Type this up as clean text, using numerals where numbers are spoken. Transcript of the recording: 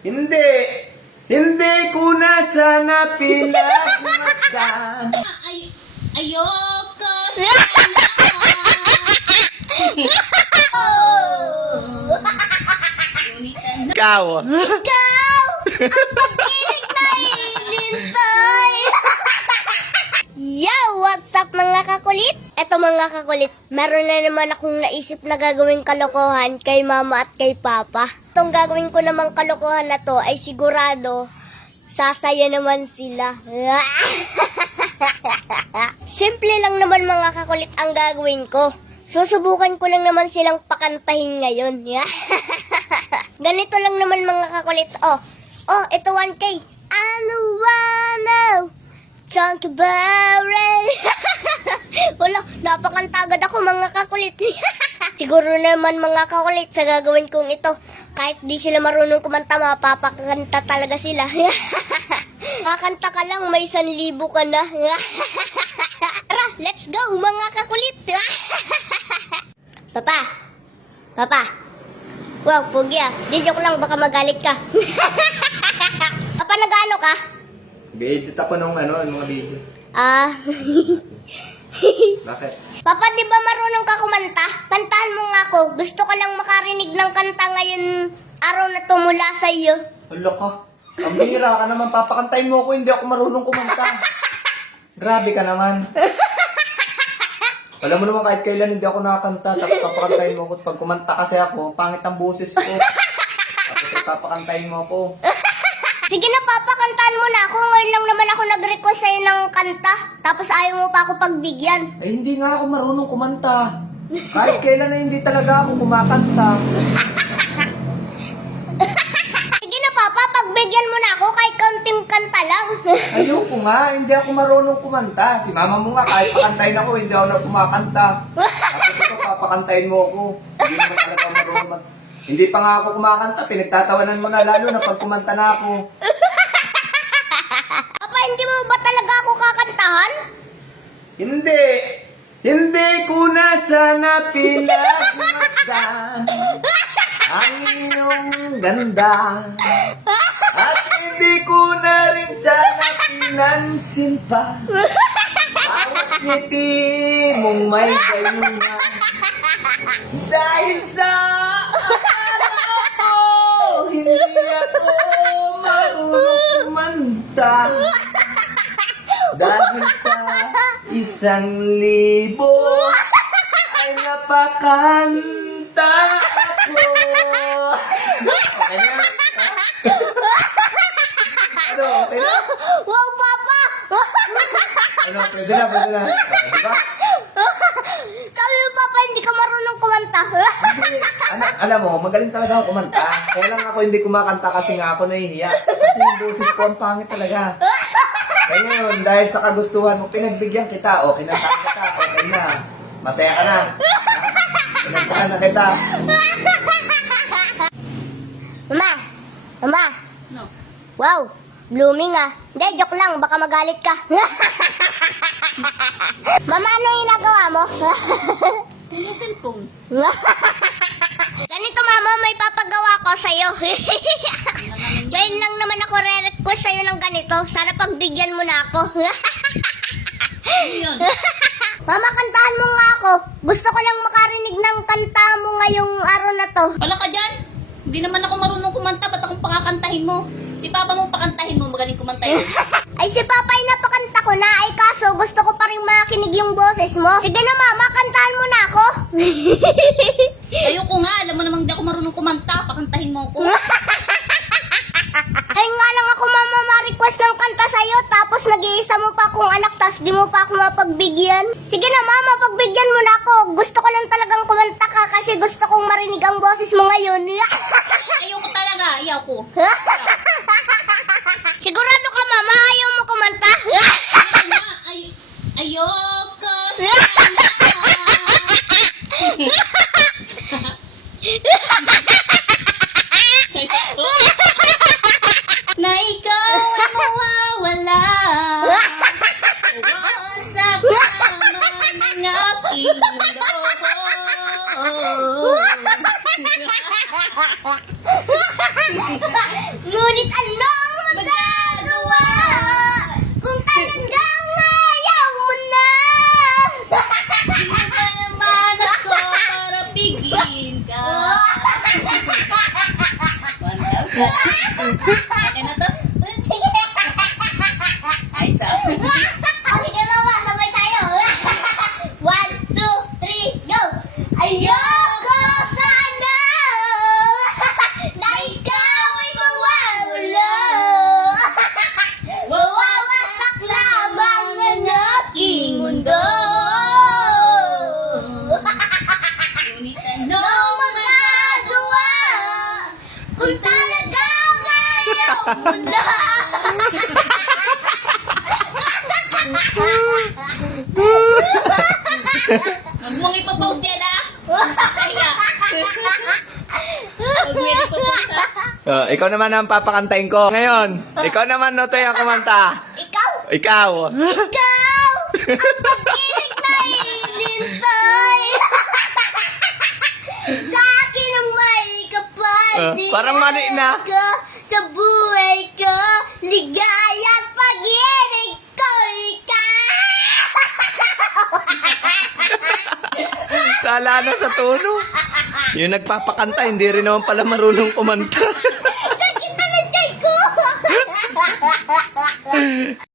Hindi. Hindi ko na sana pinagmasdan. Ayoko Ikaw. Ikaw! Ang pag-ibig na hinintay! Yo! What's up mga kakulit? Eto mga kakulit, meron na naman akong naisip na gagawing kalokohan kay mama at kay papa. Itong gagawin ko namang kalokohan na to ay sigurado sasaya naman sila. Simple lang naman mga kakulit ang gagawin ko. Susubukan ko lang naman silang pakantahin ngayon. Ganito lang naman mga kakulit. Oh, ito 1K. Ano wanna talk about it? Wala, napakanta agad ako mga kakulit. Siguro naman mga kakulit sa gagawin kong ito. Kahit di sila marunong kumanta, mapapakanta talaga sila. Kakanta ka lang, may 1,000 ka na. Tara, let's go mga kakulit. Papa. Wow, pugi ah. Di joke lang, baka magalit ka. Papa, nag-ano ka? Edit ako nung mga video. Bakit? Papa, di ba marunong ka kumanta? Kantahan mo nga ako. Gusto ko lang makarinig ng kanta ngayon araw na to mula sa iyo. Hala ka. Ang bihira ka naman. Papakantayin mo ako. Hindi ako marunong kumanta. Grabe ka naman. Alam mo naman kahit kailan hindi ako nakakanta. Tapos papakantayin mo ako. Pag kumanta kasi ako, pangit ang boses ko. Tapos papakantayin mo ako. Sige na, Papa, kantahan mo na ako. Ngayon lang naman ako nag-request sa'yo ng kanta. Tapos ayaw mo pa ako pagbigyan. Ay, hindi nga ako marunong kumanta. Kahit kailan na hindi talaga ako kumakanta. Sige na, Papa, pagbigyan mo na ako kahit kaunting kanta lang. Ayoko nga, hindi ako marunong kumanta. Si mama mo nga, kahit pakantayin ako, hindi ako na kumakanta. Tapos ito, papakantayin mo ako. Hindi naman talaga ako marunong. Hindi pa nga ako kumakanta, pinagtatawanan mo na lalo na pag kumanta na ako. Papa, hindi mo ba talaga ako kakantahan? Hindi. Hindi ko na sana pinagmasdan ang iyong ganda. At hindi ko na rin sana pinansin pa bawat ngiti mong may gayuna. Dahil sa akala ko, hindi ako marunong kumanta. Dahil sa 1,000 ay napakanta ako. Okay na? Ano, okay na? Wow, Papa! Ano, pwede na. Diba? Sabi mo, Papa, hindi ka marunong kumanta. Hindi. Alam mo, magaling talaga ako kumanta. Kaya lang ako hindi kumakanta kasi nga ako nahihiya. Kasi yung boses ko ang pangit talaga. Kaya ngayon, dahil sa kagustuhan mo, pinagbigyan kita. O, kinantahan kita. Okay na. Masaya ka na. Kinantahan na kita. Mama! No. Wow! Blooming ah. Hindi, joke lang. Baka magalit ka. Mama, ano yung ginagawa mo? Yung cellphone. Ganito, Mama, may papagawa ko sa'yo. Ngayon lang naman ako re-request sa'yo ng ganito. Sana pagbigyan mo na ako. Yun. Mama, kantahan mo nga ako. Gusto ko lang makarinig ng kanta mo ngayong araw na to. Wala ka dyan? Hindi naman ako marunong kumanta. Ba't akong pakakantahin mo? Si Papa mong pakantahin mo. Magaling kumanta yun. Ay, si Papa ay napakanta ko na. Ay, kaso gusto ko pa rin makinig yung boses mo. Sige na, Mama, kantahan mo na ako. Ayoko nga. Alam mo namang di ako marunong kumanta. Pakantahin mo ako. Ay nga lang ako, Mama, ma-request ng kanta sa'yo. Tapos nag-iisa mo pa akong anak, tapos di mo pa ako mapagbigyan. Sige na, Mama, pagbigyan mo na ako. Gusto ko lang talagang kumanta ka kasi gusto kong marinig ang boses mo ngayon. Ayoko talaga. Ayoko. Sigurado ka, Mama, ayaw mo kumanta. Ayoko na ikaw ay mawawala. Wasak naman ang aking mundo. Ngunit ano ang magagawa kung talagang ayaw mo na? Sino ba naman ako para pigilin ka? 1,000. Okay na to? Ay, sa. Sige mama, sabay tayo. 1, 2, 3, go! Ayoko sana na ikaw ay mawawala. Mawawasak lamang ang aking mundo. Ngunit ano Ano magagawa kung talagang ayaw mo na? Huwag mong ipapause yan, ah! Kaya. Huwag mo yan ipapause, ah. Ikaw naman ang papakantahin ko. Ngayon, ikaw naman, Notoy, ang kumanta. Ikaw? Ikaw. Ikaw! Ang pag-ibig na inintay! Sa akin ang may kapal. Parang mali na. Ka, sa buhay ko, ligaya at pag-ibig ko, ikaw! Sala na sa tono. Yung nagpapakanta, hindi rin naman pala marunong kumanta. Sakit na ng tiyan ko!